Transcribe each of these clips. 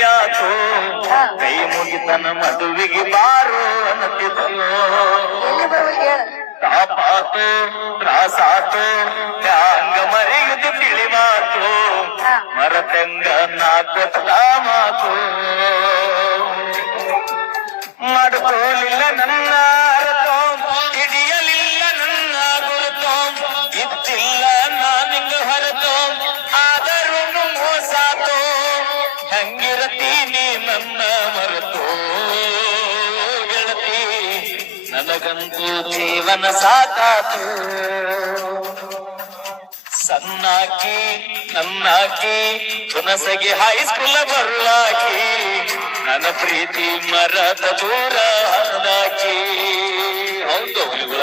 ಮದುವೆಯಾತು ಕೈ ಮುಗಿತನ ಮದುವೆಗೆ ಬಾರು ಅನ್ನತಿತ್ತು ತಾಪಾತು ತ್ರಾಸಾತು ಹ್ಯಾಂಗ ಮರೆಯುದು ತಿಳಿವಾತು ಮರತಂಗ ನಾಕತ್ತ ಮಾತು ಮಾಡ್ಕೋಲಿಲ್ಲ ನನ್ನ ಅರತೋ ಹಿಡಿಯಲಿಲ್ಲ ನನ್ನ ಗುರುತೋ ಇದ್ದಿಲ್ಲ ನಾನಿಂಗ ಹೊರತೋ ಆದರೂ ಮೋಸಾತೋ ಹಂಗಿರತೀನಿ ನನ್ನ ಮರೆತೋ ಗೆಳತಿ ನನಗಂತೂ ಜೀವನ ಸಾಕಾತು ಸಣ್ಣಾಕಿ ನನ್ನಾಕಿ ತುನಸಗಿ ಹೈಸ್ಕೂಲ್ ಬರುವಾಕಿ ನನ್ನ ಪ್ರೀತಿ ಮರದ ದೂರ ಹಂದಾಕಿ ಹೌದು ಹುಲಿಗಳ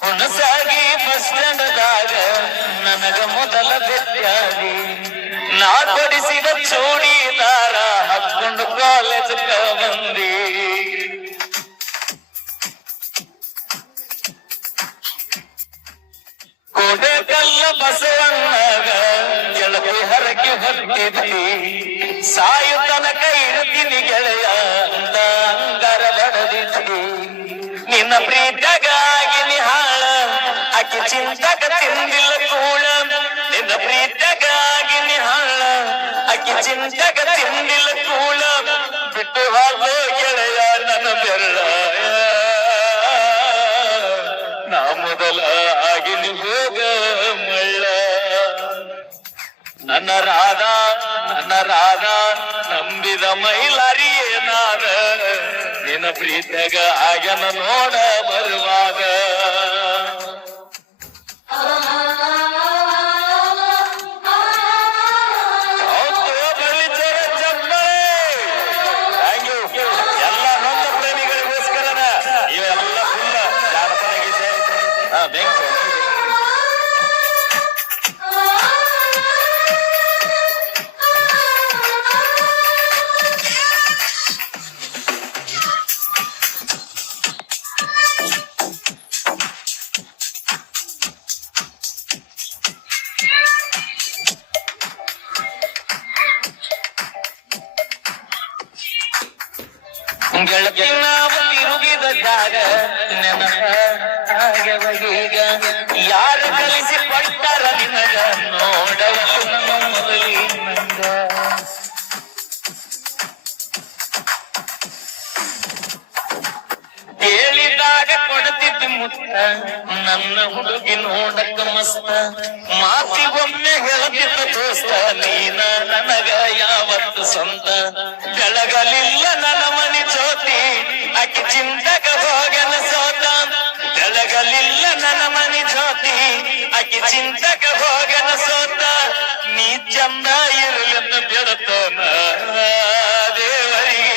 ಹುಣಸಾಗಿ ಬಸ್ ಸ್ಟ್ಯಾಂಡ್ದಾಗ ನನಗ ಮೊದಲ ಭೇಟಿಯಾಗಿ ನಾ ಕೊಡಿಸಿದ ಚೂಡಿದಾರ ಹಾಕೊಂಡು ಕಾಲೇಜ್ ಬಂದಿ ಕೋಡೆಕಲ್ಲ ಬಸವಣ್ಣಗ ಗೆಳತಿ ಹರಕೆ ಹೊತ್ತಿದ್ದಿ ಸಾಯು ತನಕ ಇರ್ತೀನಿ ಗೆಳೆಯ ಅಂತ ಅಂಗಾರ ಬಡದಿದ್ದಿ ನಿನ್ನ ಪ್ರೀತಿಗಾಗಿ ನಿಹಾಳ ಆಕಿ ಚಿಂತಕ ತಿಂದಿಲ್ಲ ಕೂಳ ನಿನ್ನ ಪ್ರೀತಿಗಾಗಿ ನಿಹಾಳ ಆಕಿ ಚಿಂತಕ ತಿಂದಿಲ್ಲ ಕೂಳ ಬಿಟ್ಟು ಹಾಗೋ ಗೆಳೆಯ ನನ್ನ ಬೆರಳ ನಾ ಮೊದಲ ಆಗಿನಿ ಹೋಗ ಮಳ್ಳ ನನ್ನ ರಾಧ ನಂಬಿದ ಮೈಲಾರಿಯೇ ನಾನ ನಿನ್ನ ಪ್ರೀತಿಯಾಗ ಆಗನ ನೋಡ ಬರುವಾಗ ಎಲ್ಲ ನೊಂದ ಪ್ರೇಮಿಗಳಿಗೋಸ್ಕರನ ಇವೆಲ್ಲ ಫುಲ್ ಜಾನಪದ ಗೀತೆ ಬೆಂಕಿ ಗೆಳತಿ ನಾವು ತಿರುಗಿದ ಜಾಗ ನೆನಪಾಗವಗೀಗ ಯಾರು ಕಲಿಸಿ ಕೊಟ್ಟಾರ ನಿನಗ ನೋಡವಲು ನಮ್ಮ ಮೊದಲಿನಂಗ ಹೇಳಿದಾಗ ಕೊಡ್ತಿದ್ದು ಮುತ್ತ ನನ್ನ ಹುಡುಗಿ ನೋಡಕ್ಕ ಮಸ್ತ ಮಾತಿಗೊಮ್ಮೆ ಹೇಳ್ತಿದ್ದ ದೋಸ್ತ ನೀನ ನನಗ ಯಾವತ್ತು ಸ್ವಂತ ಬೆಳಗಲಿಲ್ಲ ನನ್ನ ಮನಿ ಜ್ಯೋತಿ ಆಕಿ ಚಿಂತಕ ಹೋಗನ ಸೋತ ಬೆಳಗಲಿಲ್ಲ ನನ್ನ ಮನಿ ಜ್ಯೋತಿ ಆಕಿ ಚಿಂತಕ ಹೋಗನ ಸೋತ ನೀ ಚಂದ ಇರಲೆಂದು ಬಿಡತೋನ ದೇವರಿಗೆ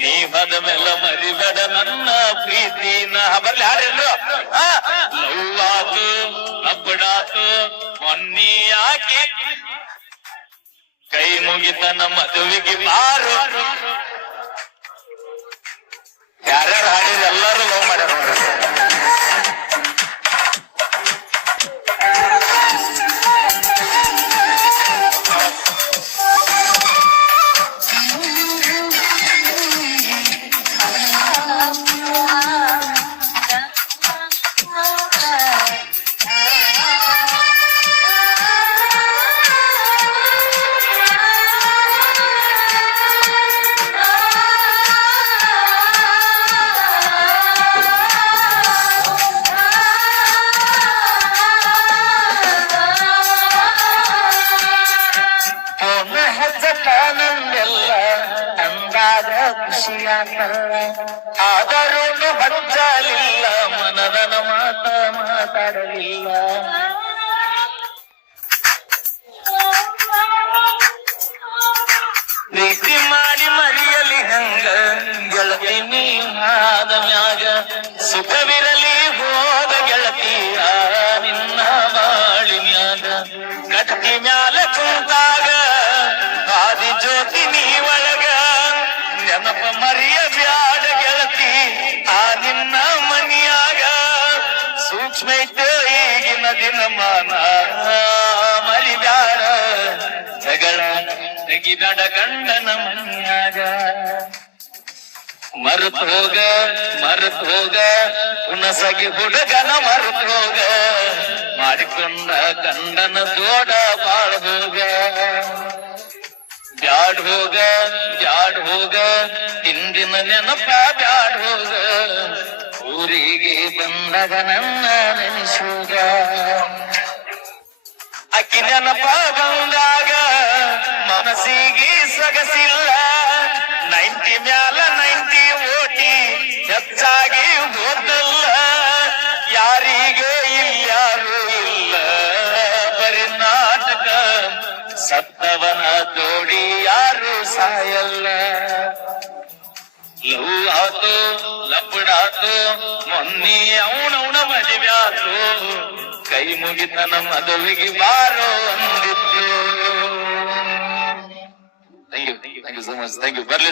ನೀ ಬದ ಮೇಲ ಮರಿಬೇಡ ನನ್ನ ಪ್ರೀತಿನ ಬರಲಿ ಯಾರೆಲ್ಲೂ ಲವ್ವಾತು ಅಬ್ಬಡಾತು ಮೊನ್ನಿ ಯಾಕೆ ಕೈ ಮುಗಿತನ ಮದುವೆಗೆ ಬಾರು ಯಾರ್ಯಾರು ಹಾಡಿದ್ರೆ ಎಲ್ಲರೂ ಲವ್ ಮಾಡ್ಯಾರ ಖುಷಿಯಾಗ ಆದರೂ ಹಜ್ಜಲಿಲ್ಲ ಮನದ ಸುಖವಿರಲಿ ಹೋದ ಗೆಳತಿಯ ನಿನ್ನ ಬಾಳಿನ್ಯಾಗ ಕಟ್ಟಿ ಮ್ಯಾಲ ಕುಂತಾಗ ಆದಿ ಜ್ಯೋತಿ ನೀ ಒಳಗ ನೆನಪ ಮರಿಯ ಬ್ಯಾಡ ಗೆಳತಿ ಆ ನಿನ್ನ ಮನಿಯಾಗ ಸೂಕ್ಷ್ಮ ಐತೆ ಈಗಿನ ದಿನಮಾನ ಮರಿಬ್ಯಾಡ ಜಗಳ ತೆಗಿಬೇಡ ಗಂಡನ ಮನಿಯಾಗ ಮರೆತು ಹೋಗ ಹುಣಸಗಿ ಹುಡುಗನ ಮರೆತು ಹೋಗ ಮಾಡಿಕೊಂಡ ಗಂಡನ ಜೋಡ ಬಾಳ ಹೋಗ ಬ್ಯಾಡ್ ಹೋಗ ಹಿಂದಿನ ನೆನಪ ಬ್ಯಾಡ್ ಹೋಗ ಊರಿಗೆ ಬಂದಾಗ ನನ್ನ ನೆನೆಸೋಗ ಅಕ್ಕಿ ನೆನಪ ಬಂದಾಗ ಮನಸ್ಸಿಗೆ ಸೊಗಸಿಲ್ಲ 90 ಮ್ಯಾಲ 90 ಓಟಿ ಹೆಚ್ಚಾಗಿ ಹೋದಲ್ಲ ಯಾರಿಗೆ ಇಲ್ಯಾರು ಇಲ್ಲ ಬರೀ ನಾಟಕ ಸತ್ತವನ ಜೋಡಿ ಯಾರು ಸಾಯಲ್ಲ ಲವ್ ಆತು ಲಪಡಾತು ಮೊನ್ನೆ ಅವನವನ ಮದುವ್ಯಾತು ಕೈ ಮುಗಿತನ ಮದುವೆಗೆ ಬಾರೋ ಅಂದಿತ್ತು. Thank you so much. Thank you. ಬರ್ಲಿ.